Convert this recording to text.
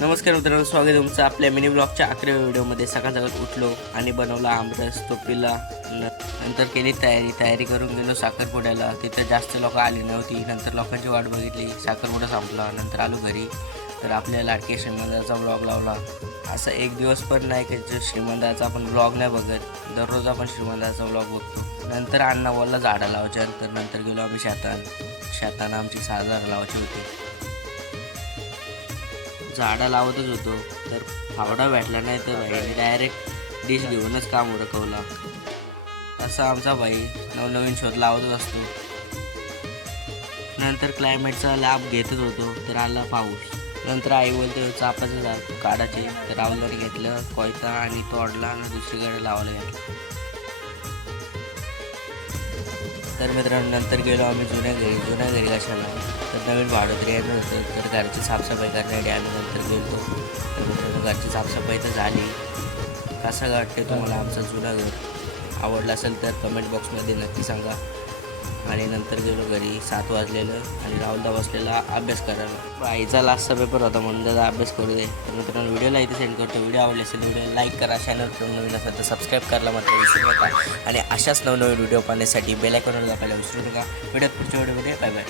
नमस्कार मित्रांनो, स्वागत आहे तुमचं आपल्या मिनी ब्लॉगच्या 11व्या व्हिडिओमध्ये. सकाळ उठलो आणि बनवला आमरस, तो पिला. नंतर केली तयारी करून गेलो साखरपुड्याला. तिथं जास्त लोक आली नव्हती. नंतर लोकांची वाट बघितली, साखरपुडा संपला. नंतर आलो घरी, तर आपल्या लाडके श्रीमंताचा ब्लॉग लावला. असा एक दिवस पण नाही की जो श्रीमंताचा आपण ब्लॉग नाही बघत. दररोज आपण श्रीमंताचा ब्लॉग बघतो. नंतर अण्णा बोलला झाडं लावायच्या. नंतर गेलो आम्ही शेतानं आमची 6 झाडं लावायची होती. झाडं लावतच होतो, तर फावडा भेटला नाही तर भाई डायरेक्ट डिश घेऊनच काम उरकवला. असा आमचा भाई नवनवीन शोध लावतच असतो. नंतर क्लायमेटचा लाभ घेतच होतो, तर आला पाऊस. नंतर आई बोलते चापाचं झाड काढायचे, तर राहुलने घेतलं कोयता आणि तोडला आणि दुसरीकडे लावायला घेतलं. तर मित्रांनो, नंतर गेलो आम्ही जुन्या घरी कशाला, तर नवीन भाडोत्री येणार होतं, तर घरची साफसफाई करण्यासाठी आलो. नंतर गेलो, तर मित्रांनो घरची साफसफाई तर झाली. कसं वाटते तुम्हाला आमचं जुनं घर? आवडलं असेल तर कमेंट बॉक्समध्ये नक्की सांगा. आणि नंतर गेलो घरी, 7 वाजलेलं आणि राहुलदा बसलेला अभ्यास करायला. आईचा लास्टचा पेपर होता म्हणून त्याचा अभ्यास करू दे. तर मित्रांनो व्हिडिओला इथे सेंड करतो. व्हिडिओ आवडले असेल व्हिडिओ लाईक करा. चॅनल नवीन असेल तर सबस्क्राईब करायला मात्र विसरू नका. आणि अशाच नवनवीन व्हिडिओ पाहण्यासाठी बेल आयकॉनला दाबायला विसरू नका. पुढच्या व्हिडिओमध्ये बाय बाय.